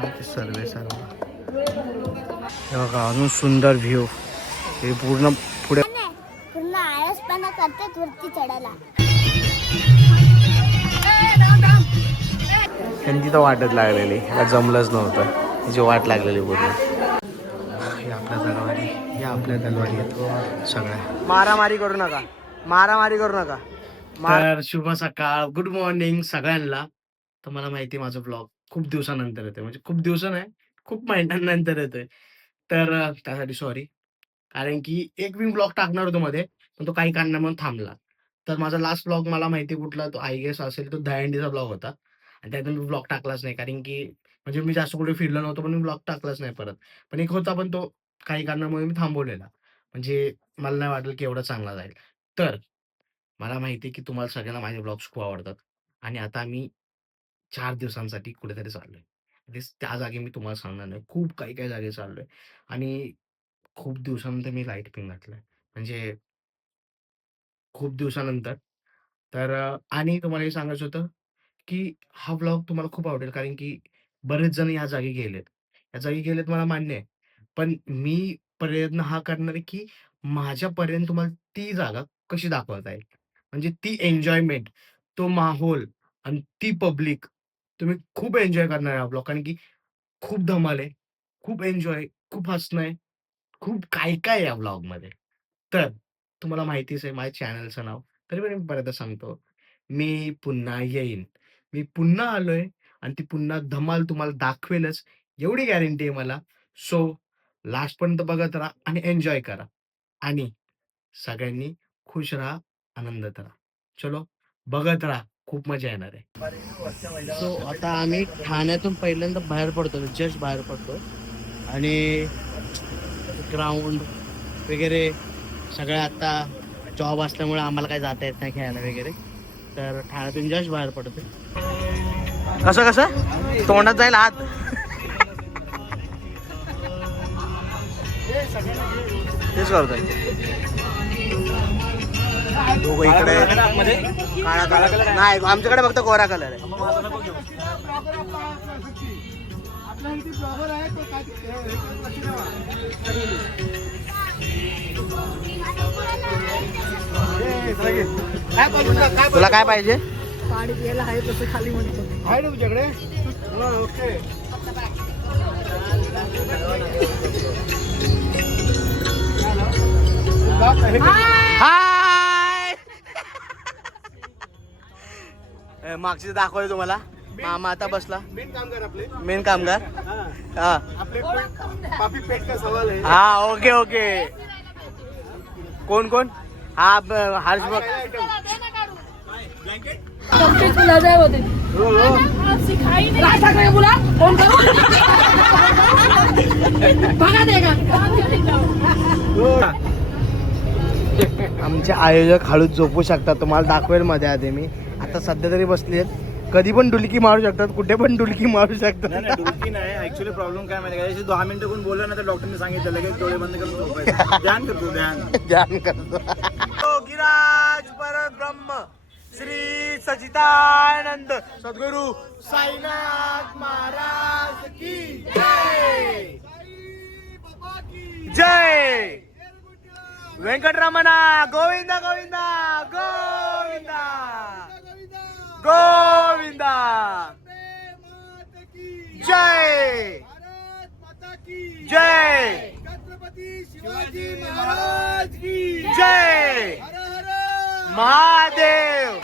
सर्वे सर्व हे बघा अजून सुंदर व्ह्यू. हे पूर्ण पुढे पूर्ण आळसपणा करतात वरती चढायला. त्यांची तर वाटच लागलेली, ह्याला जमलंच नव्हतं, तिची वाट लागलेली पूर्ण. हे आपल्या तलवारी, हे आपल्या तलवारी आहेत सगळ्या. मारामारी करू नका, मारामारी करू नका. तर शुभ सकाळ, गुड मॉर्निंग सगळ्यांना. तर मला माहिती आहे माझं ब्लॉग खूप दिवसानंतर येतोय, म्हणजे खूप दिवस नाही, खूप महिन्यांनंतर येतोय. तर त्यासाठी सॉरी. कारण की एक मी ब्लॉग टाकणार होतो मध्ये, पण तो काही कारणामुळे थांबला. तर माझा लास्ट ब्लॉग मला माहिती कुठला तो आय गेस असेल, तो दहीहंडीचा ब्लॉग होता. आणि त्यातून मी ब्लॉग टाकलाच नाही, कारण की म्हणजे मी जास्त कुठे फिरलो नव्हतो, पण मी ब्लॉग टाकलाच नाही परत. पण एक होता, पण तो काही कारणामुळे मी थांबवलेला. म्हणजे मला नाही वाटलं की एवढा चांगला जाईल. तर मला माहिती आहे की तुम्हाला सगळ्यांना माझे ब्लॉग्स खूप आवडतात. आणि आता मी 4 दिवसांसाठी कुठेतरी चाललोय. त्या जागी मी तुम्हाला सांगणार नाही. खूप काही जागी चाललोय आणि खूप दिवसानंतर मी लाईट पिंग घातलाय. म्हणजे खूप दिवसानंतर. तर आणि तुम्हाला हे सांगायचं होतं, की हा व्लॉग तुम्हाला खूप आवडेल, कारण की बरेच जण या जागी गेलेत. या जागी गेलेत मला मान्य आहे. पण मी प्रयत्न हा करणार आहे, की माझ्यापर्यंत तुम्हाला ती जागा कशी दाखवता येईल. म्हणजे ती एन्जॉयमेंट, तो माहोल आणि ती पब्लिक तुम्ही खूप एन्जॉय करणार आहे हा व्लॉग. कारण की खूप धमाल आहे, खूप एन्जॉय, खूप हसणं आहे, खूप काय-काय आहे या व्लॉगमध्ये. तर तुम्हाला माहितीच आहे माझ्या चॅनलचं नाव. तरी पण मी बऱ्याचदा सांगतो, मी पुन्हा येईन. मी पुन्हा आलोय आणि ती पुन्हा धमाल तुम्हाला दाखवेलच, एवढी गॅरंटी आहे मला. सो लास्टपर्यंत बघत राहा आणि एन्जॉय करा. आणि सगळ्यांनी खुश राहा, आनंदात राहा. चलो बघत राहा, खूप मजा येणार आहे. सो आता आम्ही ठाण्यातून पहिल्यांदा बाहेर पडतो, जस्ट बाहेर पडतो आणि ग्राउंड वगैरे सगळं आता जॉब असल्यामुळे आम्हाला काही जाता येत नाही खेळायला वगैरे. तर ठाण्यातून जस्ट बाहेर पडतो. कसं कसं तोंडात जाईल हात. तेच करतोय. दोघं इकडे काळा कलर नाही, आमच्याकडे फक्त कोरा कलर आहे. तुला काय पाहिजे? पाणी प्यायला आहे तसं खाली म्हणतो. आहे ना तुझ्याकडे? ओके. हाय. मागची दाखवलं तुम्हाला. मामा आता बसला. मेन कामगार हा. हा ओके ओके. कोण कोण? हा हर्ष बघ. आमचे आयोजक हळूच झोपू शकतात, तुम्हाला दाखवेल मध्ये आधी. मी आता सध्या तरी बसली आहेत. कधी पण डुलकी मारू शकतात, कुठे पण डुलकी मारू शकतात. नाही डुलकी नाही, ऍक्च्युअली प्रॉब्लेम काय माहिती आहे का, 10 मिनिटं कोण बोललं ना तर डॉक्टरने सांगितलं लगेच डोळे बंद करून झोपायचं. ध्यान करतो ध्यान करतो. गिराज परब्रह्म श्री सच्चिदानंद सद्गुरु साईनाथ महाराज की जय. जय व्यंकटरमणा गोविंदा गोविंदा गोविंदा गोविंदा. जय जय छत्रपती शिवाजी महाराज की जय. महादेव.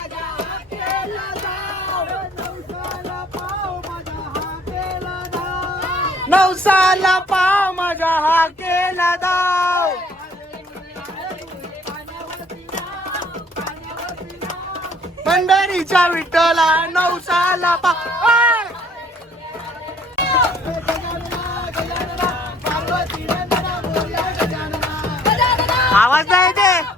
नवसाला पाव माझा हा केला दाव. पंढरीच्या विठ्ठला नवसाला पाव. आवाज नाही येते.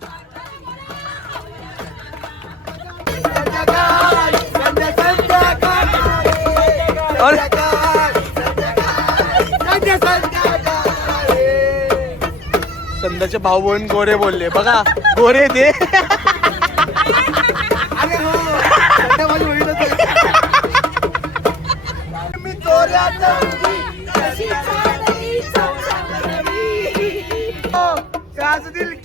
संध्याचे भाऊ बहीण गोरे बोलले बघा. गोरे ते मी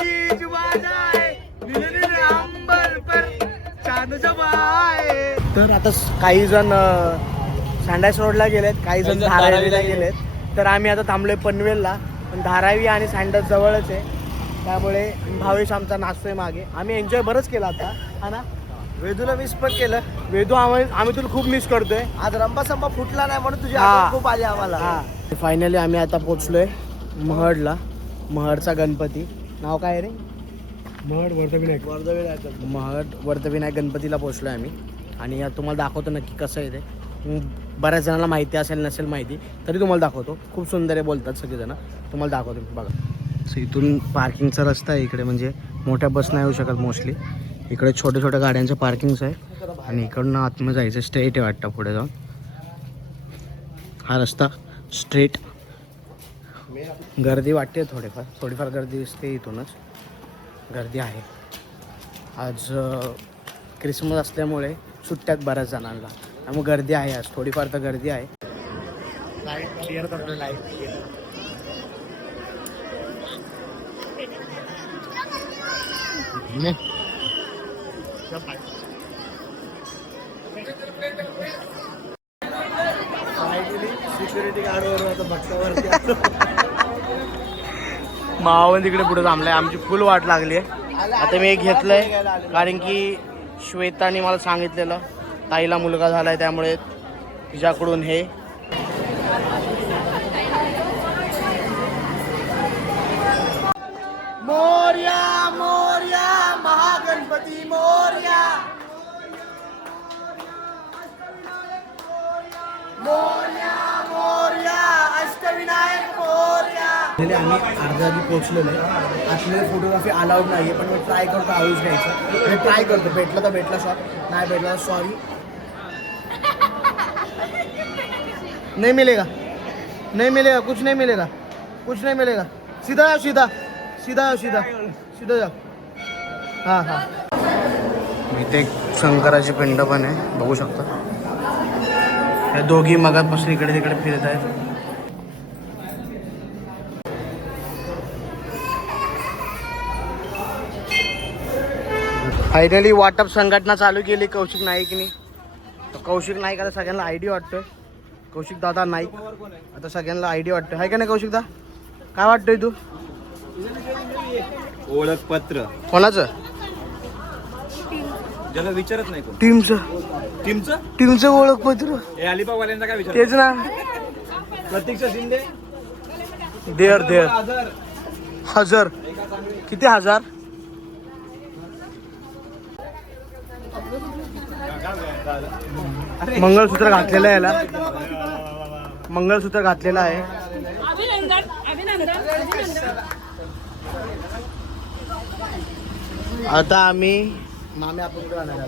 की जुबान आहे, नीले अंबर पर चांद जमा आहे. तर आता काही जण सांडास रोडला गेलेत, काही जण धारावीला गेलेत. तर आम्ही आता थांबलोय पनवेलला. पण धारावी आणि सांडास जवळच आहे, त्यामुळे भावेश आमचा नाचतोय मागे. आम्ही एन्जॉय बरंच केलं आता, हा ना. वेदूला मिस पण केलं. वेदू आम्ही तुला खूप मिस करतोय. आज रंबा फुटला नाही म्हणून तुझी आठवण खूप आली आम्हाला. हा फायनली आम्ही आता पोचलोय महडला. महडचा गणपती नाव काय रे? महड वर्धविनायक गणपतीला पोचलोय आम्ही. आणि तुम्हाला दाखवतो नक्की कसं आहे ते. बऱ्याच जणांना माहिती असेल नसेल माहिती तरी तुम्हाला दाखवतो. खूप सुंदर आहे बोलतात सगळेजण. तुम्हाला दाखवतो बघा. सो इथून पार्किंगचा रस्ता आहे इकडे, म्हणजे मोठ्या बस नाही येऊ शकत मोस्टली. इकडे छोट्या छोट्या गाड्यांचं पार्किंगचं आहे. आणि इकडनं आतमध्ये जायचं, स्ट्रेट आहे वाटतं पुढे जाऊन. हा रस्ता स्ट्रेट. गर्दी वाटते थोडीफार गर्दी दिसते. इथूनच गर्दी आहे. आज क्रिसमस असल्यामुळे सुट्ट्यात बऱ्याच जणांना, त्यामुळे गर्दी आहे. आज थोडीफार तर गर्दी आहे. लाईट क्लिअर करतो, लाईट क्लिअर. सिक्युरिटी गार्डवर आता भक्तावरती मावावर तिकडे पुढे थांबलाय. आमची फुल वाट लागली आहे. आता मी एक घेतलंय कारण की श्वेताने मला सांगितलेलं ताईला मुलगा झालाय, त्यामुळे तिच्याकडून हे. मोरया मोरया महागणपती मोरया, मोरया मोरया अष्टविनायक मोरया. आम्ही अर्ध्या आधी पोहोचलेलो आहे. आतमध्ये फोटोग्राफी अलाउड नाही आहे, पण मी ट्राय करतो हाऊस घ्यायचं. मी ट्राय करतो. भेटलं तर भेटला शॉट, नाही भेटला सॉरी. नहीं मिलेगा, नहीं मिलेगा, कुछ नहीं मिलेगा, कुछ नहीं मिलेगा. सीधा जाओ, सीधा सीधा जाओ, सीधा सीधा जाओ. हां हां. इथे एक शंकराची पिंड पण आहे, बघू शकता. या दोघी मगापासून इकडे तिकडे फिरत आहेत. फायनली वाटप संघटना चालू केली कौशिक नाईकनी. कौशिक नाईक आता सगळ्यांना आयडी वाटतोय. कौशिक दादा नाईक आता सगळ्यांना आयडी वाटतोय, आहे का नाही कौशिक दा? काय वाटतोय तू? ओळखपत्र कोणाचं? ज्याला विचारत नाही कोण. टीमचं ओळखपत्र. हे अलिबागवाल्यांचा काय विचार? तेच ना. प्रतीक्षा शिंदे देर हजार. किती हजार? मंगळसूत्र घातलेलं आहे याला, मंगळसूत्र घातलेलं आहे. आता आम्ही मामी आपण कुठे जाणार आहे?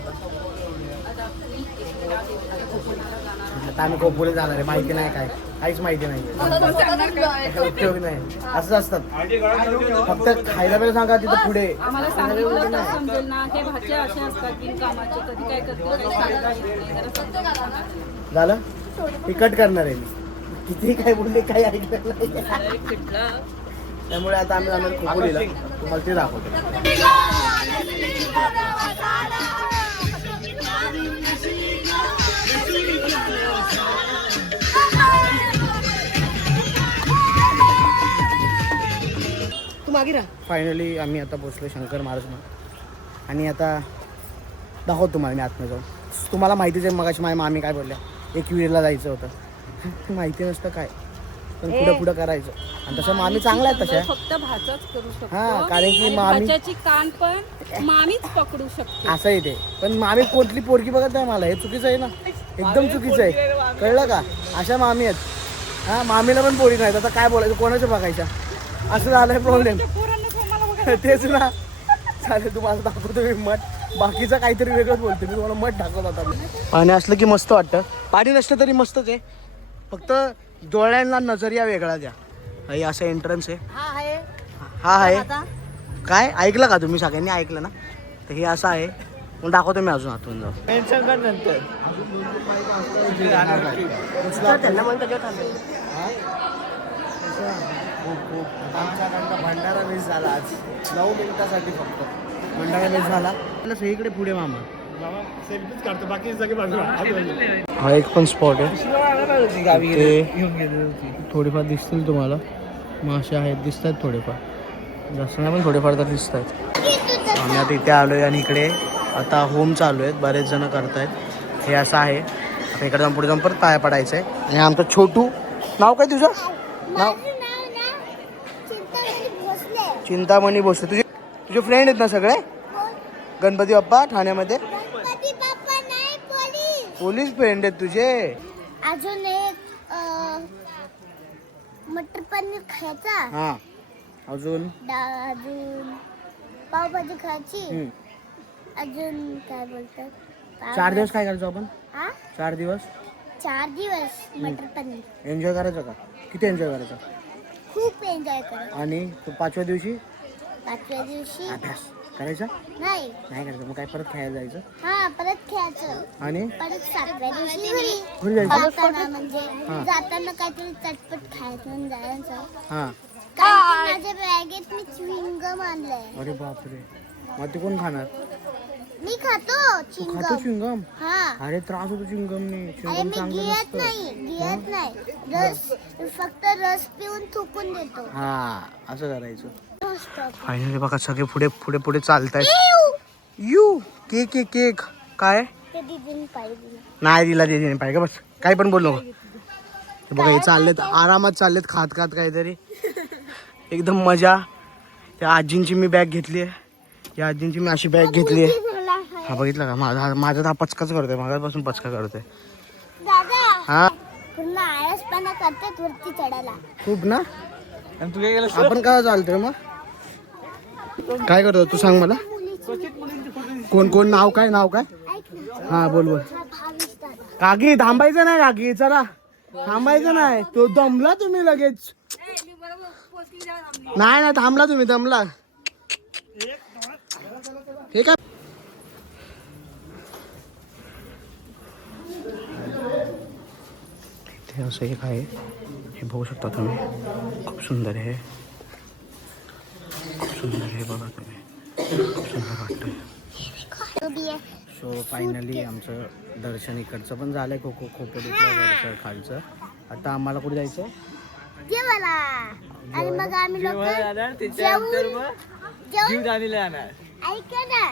आता आम्ही कोपोली जाणार आहे. माहिती नाही काय, काहीच माहिती नाही, उपयोग नाही. असंच असतात. फक्त खायला वेळ सांगा तिथं पुढे. आम्हाला सांगितलं समजेल ना, हे भाचे असे असतात बिनकामाचे, कधी काय करतो. झालं हे कट करणार आहे मी. किती काय बोलले काही ऐकलं नाही. त्यामुळे आता आम्ही जाणार खोपोलीला. तुम्हाला ते दाखवतो. तू मागे राहा. फायनली आम्ही आता पोचलो शंकर महाराजला. आणि आता दाखवतो तुम्हाला मी आतमध्ये जाऊन. तुम्हाला माहितीच आहे मगाशी माझ्या मामी काय बोलल्या, एकविरीला जायचं होतं. माहिती नसतं काय, पण पुढं करायचं. आणि तसं मामी चांगला आहे तशा. फक्त भाचाच करू शकतो. हा, कारण की मामी भाच्याची कान पण मामीच पकडू शकते. असं आहे ते. पण मामी कोणती पोरगी बघत नाही मला. हे चुकीचं आहे ना, एकदम चुकीचं आहे. कळलं का? अशा मामी आहेत. हा, मामीला पण पोरी नाहीत. आता काय बोलायचं, कोणाच्या बघायच्या? असं झालंय प्रॉब्लेम. तेच ना. चालेल, तुम्हाला दाखवतो मी मठ. बाकीचं काहीतरी वेगळंच बोलतो मी तुम्हाला. मठ दाखवत आता. पाणी असलं की मस्त वाटतं. पाणी नसलं तरी मस्तच आहे. फक्त डोळ्यांना नजरिया वेगळा द्या. हे असं एंट्रन्स आहे. हा आहे. काय ऐकलं का तुम्ही? सगळ्यांनी ऐकलं ना? तर हे असं आहे. मग दाखवतो मी अजून आतून जाऊ. नंतर खूप खूप आमच्याकडनं भंडारा मिस झाला आज 9 मिनिटासाठी फक्त भंडारा मिस झाला. आपलं सगळीकडे पुढे मामा. सेल्फीच काढतो बाकी सगळे बाजूला. हा एक पण स्पॉट आहे ते थोडीफार दिसतील तुम्हाला. मासे आहेत दिसत आहेत थोडेफार, जास्त नाही पण थोडेफार तर दिसत आहेत. आम्ही आता इथे आलो आहे आणि इकडे आता होम चालू आहेत, बरेच जण करतायत. हे असं आहे. आता इकडे जाऊन पुढे जाऊन परत पाया पडायचं आहे. आणि आमचं छोटू, नाव काय तुझं? नाव माझं नाव ना चिंतामणी भोसले. चिंतामणी भोसले. तुझे फ्रेंड आहेत ना सगळे? गणपती बाप्पा ठाण्यामध्ये गणपती बाप्पा नाही, पोलीस. पोलीस फ्रेंड आहेत तुझे? अजून एक मटर पनीर खायचा. हा अजून अजून पावभाजी खायची. अजून काय बोलतात 4 दिवस काय करायचो आपण? हा 4 दिवस 4 दिवस मटर पनीर एन्जॉय करायचं का? किती एन्जॉय करायचं? खूप एन्जॉय करत. आणि 5व्या दिवशी 5व्या दिवशी अभ्यास करायचा नाही. नाही करायचं. मग काय परत खेळायला जायचं हा परत खेळायचं. आणि परत 7व्या दिवशी घरी. घरी जायचं. जाताना म्हणजे हा. जाताना काहीतरी चटपट खायचं म्हणून जायचं. हा कारण की माझ्या बॅगेत मी च्युइंग गम आणलंय. अरे बापरे, मग ते कोण खाणार? मी खातो तू च्युइंग खातो गम. चिंगम? हा अरे त्रास होतो चिंगमने. अरे चिंगम मी चांगलं गिळत नसतं. नाही रस फक्त रस पिऊन थुकून देतो. हा असं करायचं. मस्त. फायनली बघा सगळे पुढे पुढे पुढे चालतायत. यू केक केक केक काय ते दीदीने पाहिजे. नाही दिला दीदीने पाहिजे. बस काही पण बोल नको. हे बघा हे चाललेत आरामात चाललेत खात खात काहीतरी एकदम मजा. त्या आजींची मी बॅग घेतली आहे. या आजींची मी अशी बॅग घेतली आहे. हा बघितलं का माझा हा पचकाच करतोय, मागापासून पचका करतोय. दादा हा पूर्ण आळसपणा करतात वरती चढायला. खूप ना. आपण काय चालतोय मग काय करतो तू सांग मला. कोण कोण नाव काय नाव काय? ऐक ना. हा बोल बोल. हा भावेश दादा. काकी थांबायचं नाही काकी, चला थांबायचं नाही. तो दमला तुम्ही लगेच. नाही नाही थांबला तुम्ही, दमला. हे काय इथे असं एक आहे, हे बघू शकता तुम्ही. खूप सुंदर आहे, खूप सुंदर आहे. बघा तुम्ही, खूप सुंदर वाटतंय. तो भी आहे. सो फायनली आमचं दर्शन इकडचं पण झालंय. खोपोलीतलं दर्शन खालचं. आता आम्हाला कुठे जायचं? जेवायला. आणि मग आम्ही लोक ऐका ना,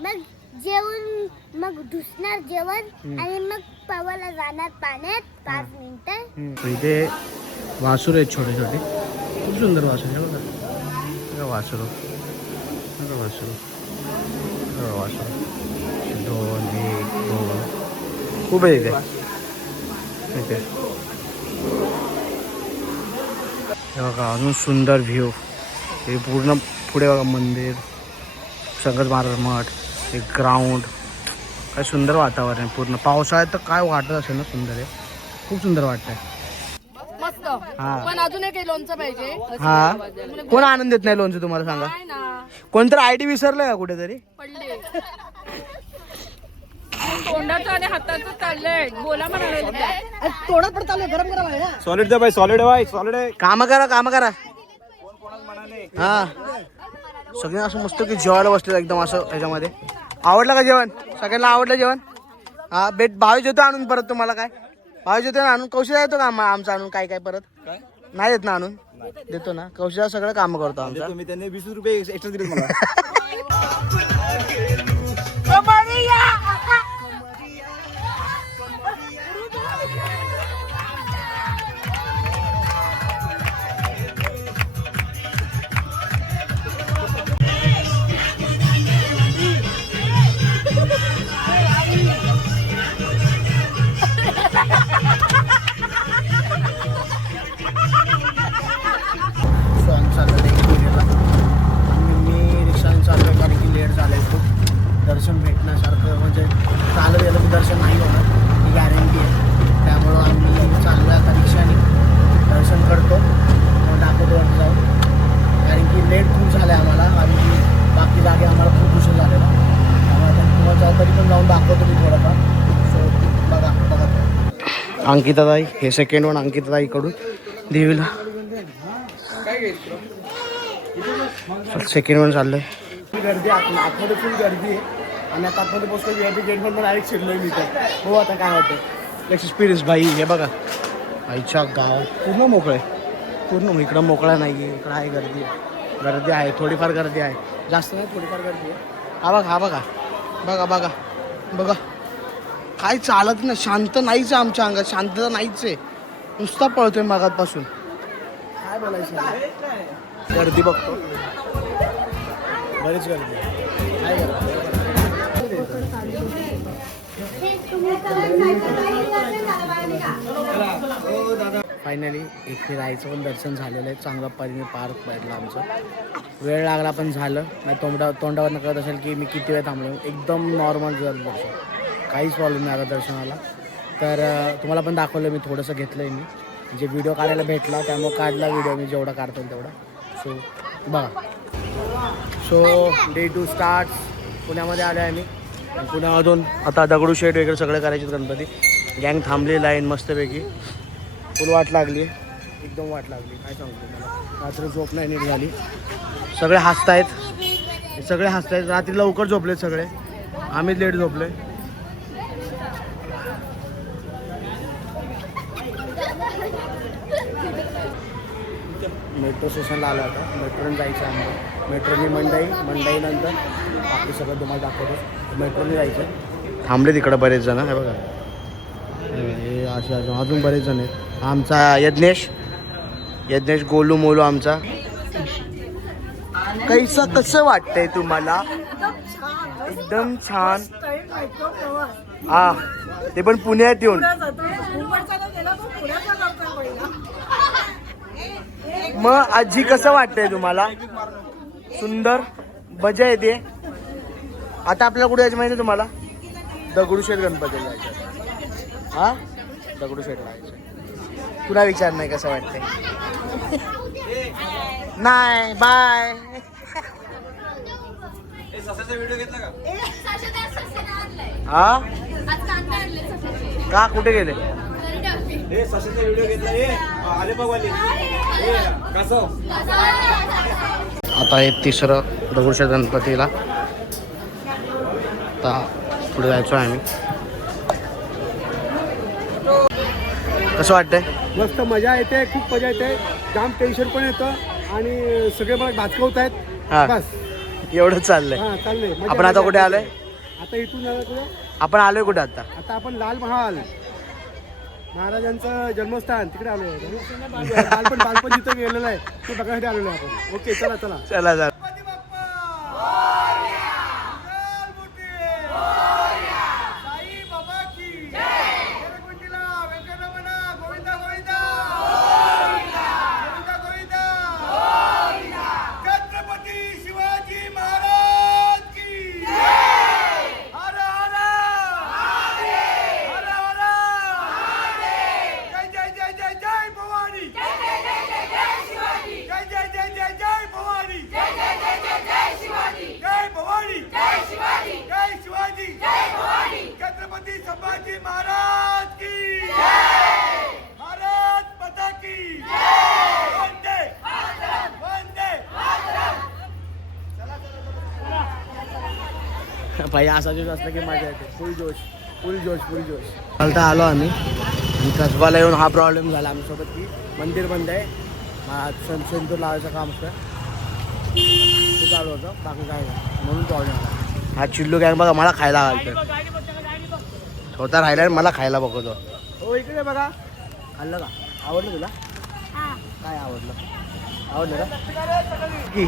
मग जेवून मग धुसणार जेवण आणि मग पवायला जाणार पाण्यात 5 मिनिटं. इथे वासुर आहेत छोटे छोटे, खूप सुंदर वासुर आहे. बघा वासुर, बघा वासुर, बघा वासुर. 2 1 2 खूप आहे इथे. इथे हे बघा अजून सुंदर व्ह्यू. हे पूर्ण पुढे बघा मंदिर, शंकर महाराज मठ, एक ग्राउंड. काय सुंदर वातावरण आहे पूर्ण. पावसाळ्यात तर काय वाटत असेल ना, सुंदर आहे, खूप सुंदर वाटतंय. मस्त. हा पण अजून एक लोणचं पाहिजे. हा कोण आनंद देत नाही लोणचं तुम्हाला सांगा? काय ना कोणतरी आयडी विसरलंय का कुठेतरी? पडले. तोंडाचं आणि हाताचं चाललंय. बोला म्हणाले तोंडात पण चालू गरम गरम आहे. सॉलिड द्या बाई, सॉलिड आहे, सॉलिड आहे. काम करा काम करा. हा सगळे असं मस्त की जेवायला बसले एकदम असं ह्याच्यामध्ये. आवडलं का जेवण? सगळ्यांना आवडलं जेवण? हा भावेश येतो आणून परत तुम्हाला. काय भावेश येतो ना आणून? कौशिक येतो का आमचं आणून? काय काय परत नाही देत ना आणून? देतो ना. कौशिक सगळं काम करतो आमचं. तुम्ही त्यांनी 20 रुपये एक्स्ट्रा दिले मला. सॉंग चाललं आहे पुण्याला आणि मी रिक्षाने चाललो आहे कारण की लेट झालं आहे खूप. दर्शन भेटण्यासारखं म्हणजे चालत गेलं की दर्शन नाही होणार ही गॅरंटी आहे. त्यामुळं आम्ही चाललो आहे आता रिक्षाने. दर्शन करतो मग दाखवतो वाटतं जाऊन, कारण की लेट खूप झालं आहे आम्हाला आणि बाकी जागे आम्हाला खूप उशीर झालेला. त्यामुळे आता तुम्हाला जाऊ तरी पण जाऊन दाखवतो मी थोडंफार. सो बघा बघा अंकिताताई, हे सेकंड वन अंकिताताईकडून देवीला सेकंड वन चाललंय. गर्दी आतमध्ये फुल गर्दी आहे आणि आता आतमध्ये पोचलो VIP गेट पण डायरेक्ट शिरलोय मी तर. हो आता काय होतं एक्सपिरियन्स भाई. हे बघा आईच्या गाव पूर्ण मोकळं आहे. पूर्ण इकडं मोकळा नाही आहे. इकडं आहे गर्दी. गर्दी आहे थोडीफार गर्दी आहे. जास्त नाही थोडीफार गर्दी आहे. हा बघा हा बघा बघा बघा बघा काय चालत नाही. शांत नाहीच आहे आमच्या अंगात. शांतता नाहीच आहे. नुसता पळतोय मागातपासून. काय बोलायचं गर्दी बघतो बरीच गर्दी काय फायनली एक राहायचं पण दर्शन झालेलं आहे. चांगल्या परीने पार्क भेटला आमचं. वेळ लागला पण झालं. नाही तोंडावर कळत असेल की मी किती वेळ थांबलो. एकदम नॉर्मल दर्शन काहीच प्रॉब्लेम नाही आला दर्शनाला. तर तुम्हाला पण दाखवलं मी थोडंसं घेतलं आहे. मी जे व्हिडिओ काढायला भेटला त्यामुळे काढला व्हिडिओ मी जेवढा काढतो तेवढा. सो बघा. So day 2 start. पुण्यामध्ये आलो आहे आम्ही. पुण्यामधून आता दगडूशेठ वगैरे सगळं करायचे गणपती. गँग थांबली लाईन मस्तपैकी. फुल वाट लागली एकदम वाट लागली. काय सांगतो मला रात्री झोप नाही नीट झाली. सगळे हसतायत सगळे हसतायत. रात्री लवकर झोपलेत सगळे. आम्ही लेट झोपले. मेट्रो स्टेशनला आला होता. मेट्रोने जायचं आम्हाला. मेट्रोने मंडईनंतर बाकी सगळं तुम्हाला दाखवतो. मेट्रोने जायचं. थांबले तिकडं बरेच जण. हे बघा हे असे अजून बरेच जण आहेत. आमचा यज्ञेश गोलू मोलू आमचा. कसं वाटतंय तुम्हाला? एकदम छान. हा ते पण पुण्यात येऊन. मग आजी कसं वाटतंय तुम्हाला? सुंदर मजा येते. आता आपल्याला कुठे जायचं माहिती आहे तुम्हाला? दगडूशेठ गणपतीला जायचं. हा दगडूशेठला जायचं. तुला विचार नाही कसं वाटतंय? नाही बाय. हा का कुठे गेले? आता हे तिसरं दगडूशेठ गणपतीला. आता पुढे जायचो आहे आम्ही. कसं वाटतंय? मस्त मजा येते. खूप मजा येते. जाम टेन्शन पण येतं आणि सगळे मला भाचकवत आहेत. हा बस एवढं चाललंय. हा चाललंय. आपण आता कुठे आलोय? आता इथून कुठे आपण आलोय कुठे आता? आता आपण लाल महाल महाराजांचं जन्मस्थान तिकडे आलोय. बालपण जिथं गेलेलं आहे ते बघायसाठी आलेलो आहे आपण. ओके चला चला चला चला. भाई असा जोश असला की मजा येते. फुल जोश. आता आलो आम्ही आणि कसबाला येऊन हा प्रॉब्लेम झाला आमच्यासोबत की मंदिर बंद आहे. सेंतूर लावायचं काम असतं ते चालू होतं. बाकी काय नाही म्हणून प्रॉब्लेम आला. हा चिल्लू गँग बघा मला खायला घालतो. स्वतः राहिला आणि मला खायला बघतो. हो इकडे बघा. खाल्लं का? आवडलं तुला? काय आवडलं का? की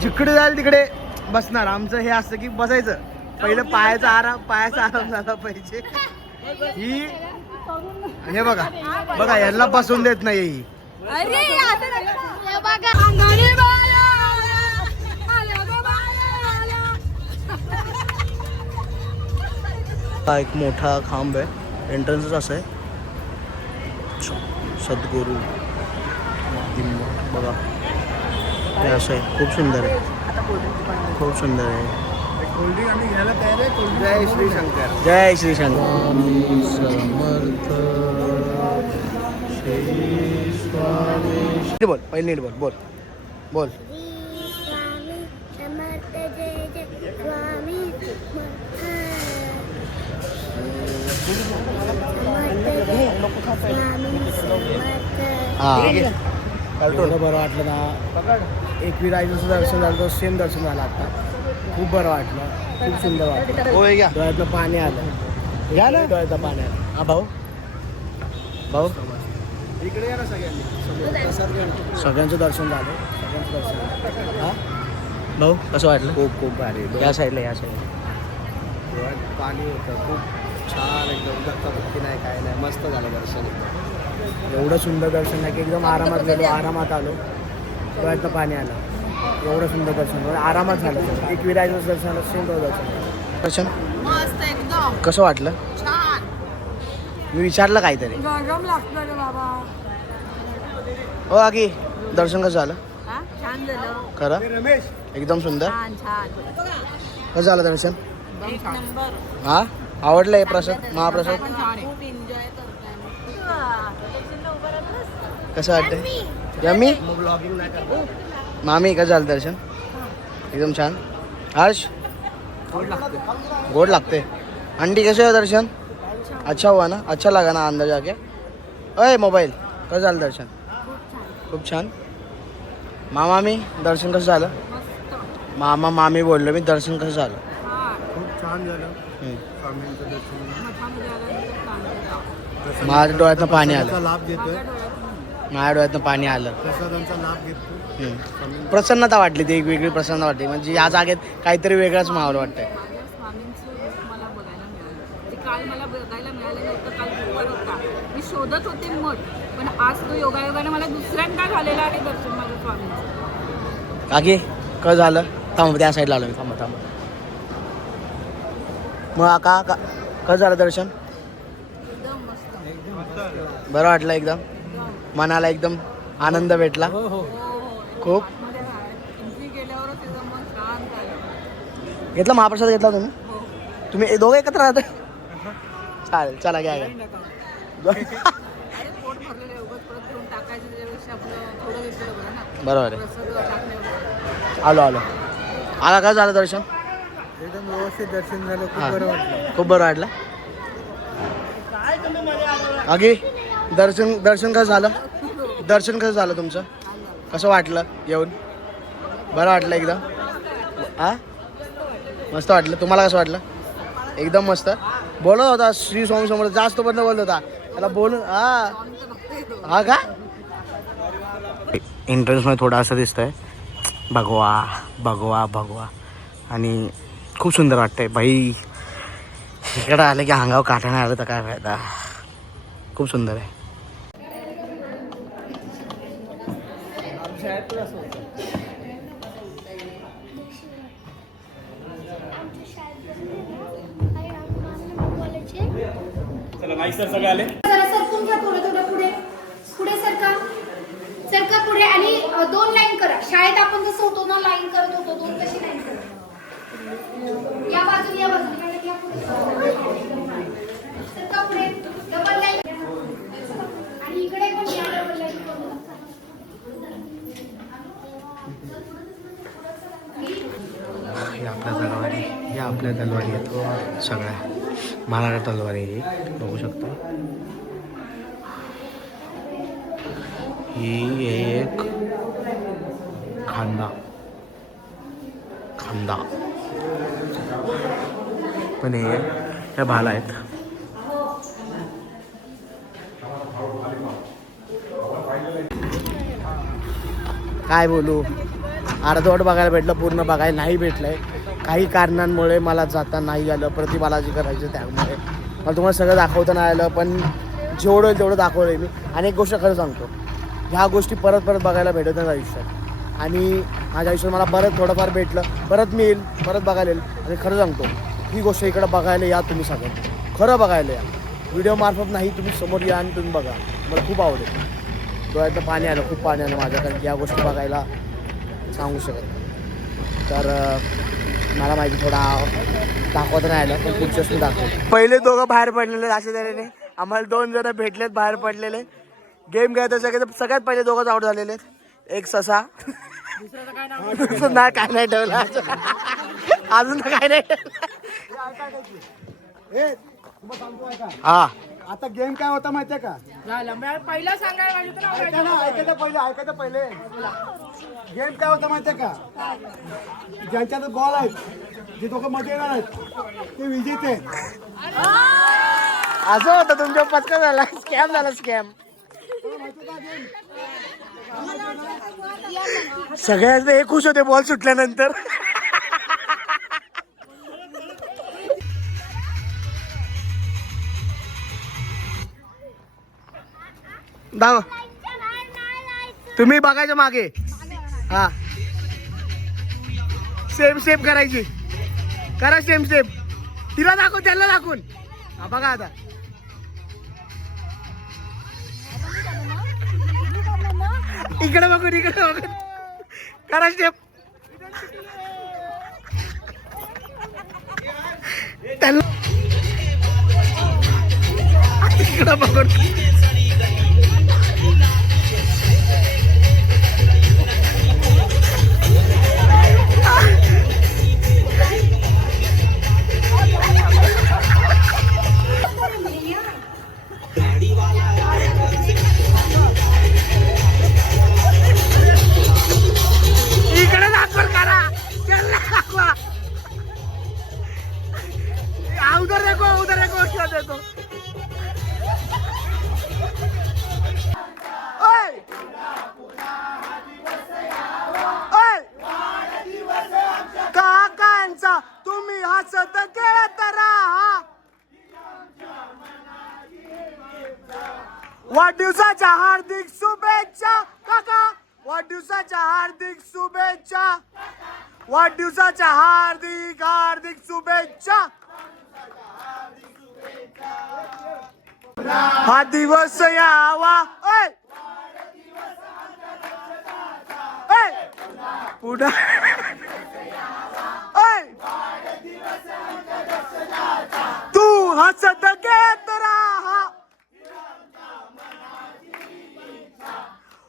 जिकडे जाईल तिकडे बसणार. आमचं हे असतं की बसायचं पहिलं. पायाचा आराम झाला पाहिजे. ही हे बघा यांना बसून देत नाही ही. हा एक मोठा खांब आहे. एंट्रन्सच असं आहे. सद्गुरू बघा हे असं आहे. खूप सुंदर आहे. खूप सुंदर आहे. जय श्री शंकर. जय श्री शंकर. समर्थ श्री नीट बोल, पहिले नीट बोल. बोल बोल. श्री स्वामी समर्थ जय जय स्वामी समर्थ. स्वामी समर्थ. हा एवढं बरं वाटलं ना. एकविरायचं दर्शन झालं तर सेम दर्शन झालं आता. खूप बरं वाटलं, खूप सुंदर वाटलं. होय घ्या, डोळ्यातनं पाणी आलं. घ्या ना, डोळ्यातनं पाणी आलं. हा भाऊ, भाऊ इकडे या ना सगळ्यांनी. सगळ्यांचं दर्शन झालं. सगळ्यांचं दर्शन झालं. हा भाऊ कसं वाटलं? खूप खूप भारी. या साईडला, या साईडला. डोळ्यात पाणी होतं. खूप छान एकदम. धक्काबुक्की नाही, काय नाही. मस्त झालं दर्शन. एवढं सुंदर दर्शन आहे की एकदम आरामात गेलो, आरामात आलो. डोळ्यातनं पाणी आलं. एवढं सुंदर दर्शन झालं, आरामात झालं. एकविरायचं दर्शन झालं, सेम दर्शन. मस्त एकदम कसं वाटलं? छान. मी विचारलं काहीतरी. गरम लागतं रे बाबा. हो आगी, दर्शन कसं झालं? हा छान झालं. खरं रमेश एकदम सुंदर. छान छान. कसं झालं दर्शन? एक नंबर. हा आवडलं हे प्रसाद, महाप्रसाद? पण छान आहे. खूप एन्जॉय करतोय. कसं वाटतंय? यम्मी. ब्लॉगिंग नाही करत. मामी कसं झालं दर्शन? एकदम छान. हर्ष गोड लागते. आंटी कैसे है दर्शन? अच्छा हुआ ना, अच्छा लगा ना अंदर जाके? अय मोबाईल कसं झालं दर्शन? खूप छान. मामा मी दर्शन कसं झालं? मामा मामी बोललो मी, दर्शन कसं झालं? खूप छान झालं. हम्म. स्वामींचं दर्शन. माझ्या डोळ्यातनं पाणी आलं. लाभ घेतोय. माझ्या डोळ्यातनं पाणी आलं. प्रसादांचा लाभ घेतो. हम्म. प्रसन्नता वाटली, ती एक वेगळी प्रसन्नता वाटली. म्हणजे या जागेत काहीतरी वेगळंच माहोल वाटतंय. माझ्या स्वामींचं रूप मला बघायला मिळालं. ते काल मला बघायला मिळालं नव्हतं. काल गुरुवार होता. मी शोधत होते मठ, पण आज तो योगायोगाने मला दुसऱ्यांदा झालेला आहे दर्शन माझ्या स्वामींचं. काकी कसं झालं? थांब, त्या साईडला आलो मी. थांब. मग का कसं झालं दर्शन? एकदम मस्त. बरं वाटलं एकदम. मनाला एकदम आनंद भेटला. खूप एंट्री केल्यावरच एकदम मन शांत झालं. घेतला महाप्रसाद घेतला तुम्ही? तुम्ही दोघं एकत्र राहता? चालेल, चला घ्या. अरे पोट भरलेलं आहे. उगाच परत करून टाकायचं त्याच्यापेक्षा आपलं थोडं घेतलेलं बरं ना. बरोबर आहे. प्रसाद टाकल्यावर. आलो. आला कसं झालं दर्शन? एकदम व्यवस्थित दर्शन झालं. खूप हा. बरं वाटलं. खूप बरं वाटलं. आगी दर्शन कसं झालं? दर्शन कसं झालं तुमचं? कसं वाटलं येऊन? बरं वाटलं एकदम? हा मस्त वाटलं. तुम्हाला कसं वाटलं? एकदम मस्त. बोलत होता श्री स्वामी समोर, जास्त बंद बोलत होता त्याला बोलून. हा का एंट्रन्समध्ये थोडं असं दिसतंय, भगवा आणि खूप सुंदर वाटतंय बाई. इकडं आलं की अंगावर काटा नाही आलं तर काय फायदा. खूप सुंदर आहे. जरा सरकून घ्या थोडं पुढे सरका पुढे आणि 2 लाईन करा. शाळेत आपण जसं होतो ना लाईन करत होतो, 2 तशी लाईन करा. या बाजूने सरका पुढे, डबल लाईन आणि इकडे पण या डबल लाईन करू. हे आपल्या तलवारी आहेत सगळ्या. महाराष्ट्र तलवारी ही बघू शकता. ही एक खांदा पण हे त्या भाला आहेत. काय बोलू, अर्धवट बघायला भेटलं, पूर्ण बघायला नाही भेटलंय. काही कारणांमुळे मला जाता नाही आलं. प्रतिबालाजी करायचं त्यामुळे मला तुम्हाला सगळं दाखवता नाही आलं, पण जेवढं होईल तेवढं दाखवलं मी. आणि एक गोष्ट खरं सांगतो, ह्या गोष्टी परत बघायला भेटत नाही आयुष्यात. आणि माझ्या आयुष्यात मला परत थोडंफार भेटलं, परत मी येईल, परत बघायला येईल. आणि खरं सांगतो, ही गोष्ट इकडं बघायला या तुम्ही सगळ्यांनी, खरं बघायला या. व्हिडिओ मार्फत नाही, तुम्ही समोर या आणि तुम्ही बघा. मला खूप आवडेल. डोळ्यातलं पाणी आलं, खूप पाणी आलं माझ्याकडे या गोष्टी बघायला सांगू शकत. तर मला माहिती थोडा दाखवत नाही आलं, पण पुढच्याच मी दाखवतो. पहिले दोघं बाहेर पडलेले अशा तऱ्हेने. आम्हाला 2 जण भेटलेत बाहेर पडलेले. गेम खेळत सगळ्यात पहिले दोघंच आउट झालेले आहेत. एक ससा दुसरं नाही काय नाही ठेवलं अजून तर काय नाही ठेवलं. ए तुम्हाला सांगतो ऐका. हा आता गेम काय होता माहितीये का? पहिला सांगायला पाहिजे होतं ना. ऐकायचं पहिले गेम काय होता माहितीये का? ज्यांच्यात बॉल आहेत जे दोघं मध्ये येणार आहेत ते विजेते. असं होतं तुमच्या पचका झाला स्कॅम झाला स्कॅम. सगळ्यात एक खुश होते बॉल सुटल्यानंतर. दाव तुम्ही बघायचं मागे. हा सेम सेम करायची. करा सेम सेम. तिला दाखवून त्याला दाखवून. हा बघा आता. इकडे बघून इकडे बघून करा स्टेप. त्याला इकडे बघून इकडे दाखवा करा. त्याला दाखवा. उधर देखो क्या देखो. ओय! ओय! काकांचा तुम्ही हसत खेळत राहा. वाढदिवसाच्या हार्दिक शुभेच्छा काका. वाढदिवसाच्या हार्दिक शुभेच्छा. वाढदिवसाच्या हार्दिक हार्दिक शुभेच्छा. हा दिवस यावा. ओय! ओय! पुन्हा ओय! तू हसत घेत राहा.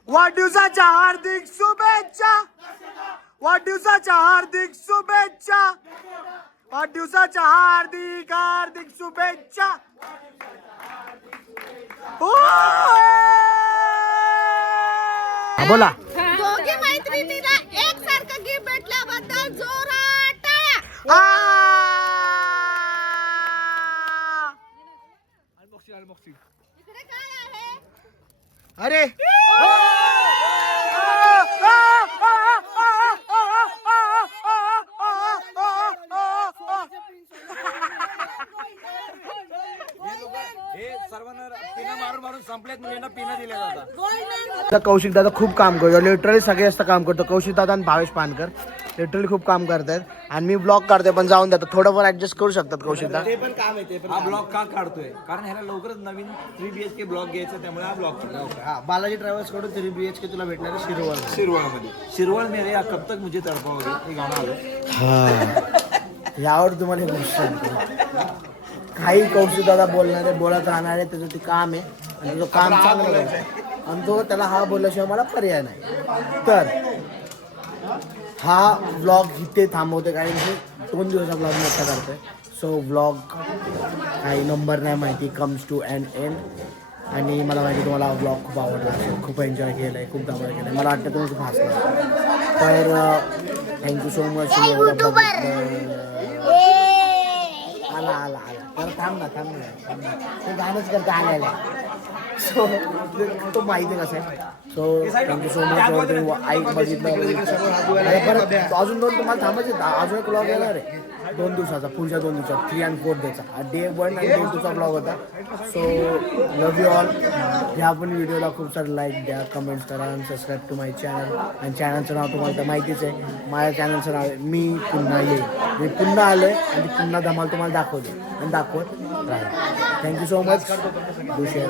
वाढदिवसाच्या हार्दिक शुभेच्छा. वाढदिवसाच्या हार्दिक शुभेच्छा. वाढदिवसाच्या हार्दिक हार्दिक शुभेच्छा. बोला. दोघी मैत्रिणीला एकसारखं गिफ्ट भेटल्याबद्दल जोरात टाळ्या. इकडे काय आहे? अरे सर्वांना पिना मारून संपल्यात मुलींना पिना दिल्या जातात. कौशिक दादा खूप काम करतो. लिटरली सगळे जास्त काम करतो. कौशिक दादा आणि भावेश पानकर लिटरली खूप काम करतात. आणि मी ब्लॉग काढतोय पण जाऊन जातो. थोडंफार ऍडजस्ट करू शकतात कौशिक दादा. ते पण काम आहे. हा ब्लॉग का काढतोय कारण ह्याला लवकरच नवीन 3 BHK ब्लॉग घ्यायचं त्यामुळे हा ब्लॉग हा बालाजी ट्रॅव्हल्स कडून 3 BHK तुला भेटणार आहे शिरवळमध्ये. शिरवळ मेरे कब तक मुझे तडपाओगे हे गाणं आलं. हा यावर तुम्हाला एक गोष्ट सांगतो. काही कौशिक दादा बोलणार आहे बोलत राहणार आहे. त्याचं ते काम आहे आणि त्याचं काम चांगलं करतो आणि तो त्याला हा बोलल्याशिवाय मला पर्याय नाही. तर हा व्लॉग इथे थांबवते कारण की 2 दिवसाचा व्लॉग मोठा करतोय. सो व्लॉग काही नंबर नाही माहिती. Comes to and end. आणि मला माहिती तुम्हाला हा व्लॉग खूप आवडला असेल. खूप एन्जॉय केलं आहे. खूप धमाल केलं आहे. मला वाटतं तुम्ही खूप हसला. तर थँक्यू सो मच. आला आला आला तर थांब ना ते गाणंच करता आलेलं आहे. सो तो माहिती कसं आहे. So thank you so much. ऐक बघितलं परत अजून 2 तुम्हाला थांबायचे. अजून एक ब्लॉग येणार आहे 2 दिवसाचा. पुढच्या 2 दिवसात 3 आणि 4 डेचा. डे 1 आणि डे 2चा ब्लॉग होता. So love you all. ह्या पण व्हिडिओला खूप सारे लाईक द्या, कमेंट्स करा आणि सबस्क्राईब टू माय चॅनल. आणि चॅनलचं नाव तुम्हाला तर माहितीच आहे. माझ्या चॅनलचं नाव आहे मी पुन्हा येईल. मी पुन्हा आलो आहे आणि पुन्हा धमाल तुम्हाला दाखवते आणि दाखवत राहील. Thank you so much. Do share.